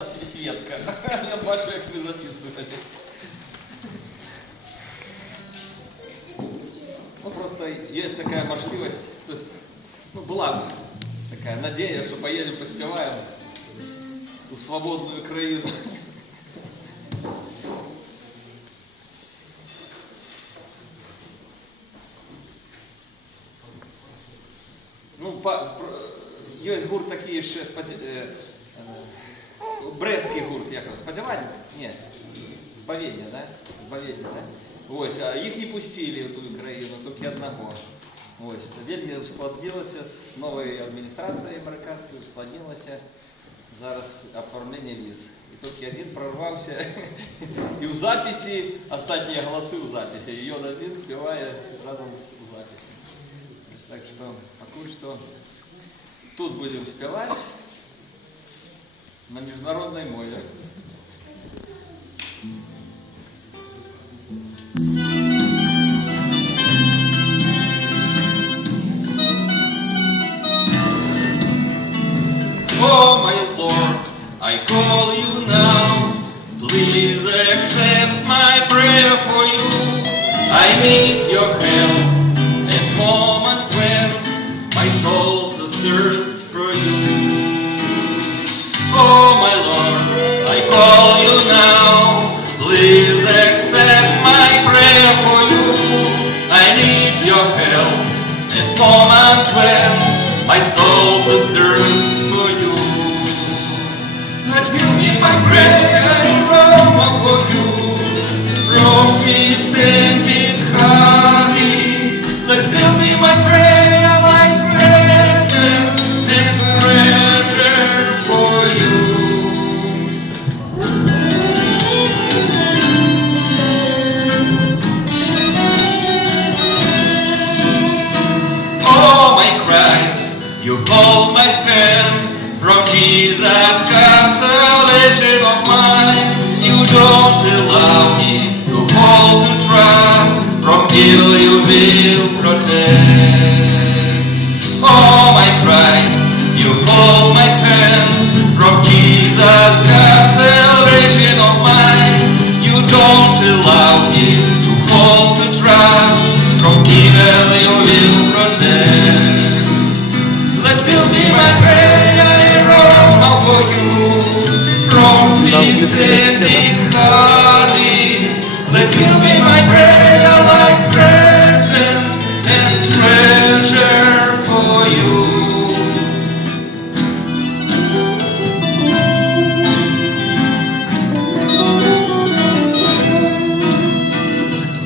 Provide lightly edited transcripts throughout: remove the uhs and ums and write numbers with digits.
Светка. Я бачу, як ви записуєте. Ну, просто есть такая возможность, то есть, ну, была такая надея, что поедем, поспеваем у свободную Украину. Ну, есть гурт такие ще Брестський гурт, як його, сподівання? Ні, Збавлення, да? Збавлення, да? Ось, а їх не пустили в ту Україну, тільки одного. Ось, вельми ускладнилося з новою адміністрацією американською, ускладнилося зараз оформлення віз. І тільки один прорвався, і в записі, останні голоси в записі, і він один співає разом у записі. Так що, поки що, тут будемо співати. На международной мове. Oh, my Lord, I call you now. Please accept my prayer for you. I need your help at moment when my soul thirsts for you. Oh, my Lord, I call you now. Please accept my prayer for you. I need your help at moment when my soul thirsts for you. But give me my prayer and aroma for you. From sweet scented honey. Let fill me my prayer like present and treasure for you. Oh, my Christ, you hold my pen. From Jesus comes salvation of mine. You don't allow me to fall to try. From evil you will protect. Oh, my Christ, you hold my pen. From Jesus comes salvation of mine. You don't allow me to fall to try. From evil you will protect. Let fill me my prayer aroma for you. From sweet scented honey. Let fill me my prayer like present and treasure for you.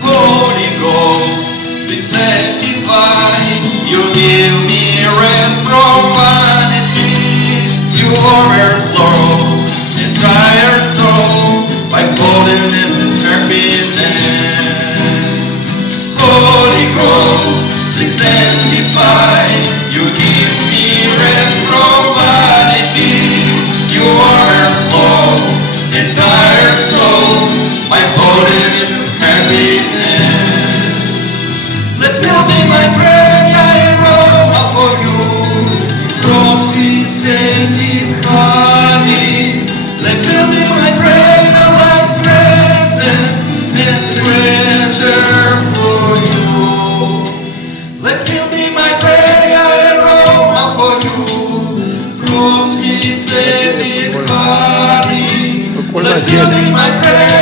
Holy Ghost, please sanctify. You give me rest from vanity. You overflow entire soul by holiness and happiness. Holy Ghost, please sanctify. You give me rest from vanity. You overflow entire soul by holiness and happiness. Let fill me my prayer aroma for you. From sweet scented honey. Let fill me my prayer like present and treasure for you. Let fill me my prayer aroma for you. From sweet scented honey. Let fill me my prayer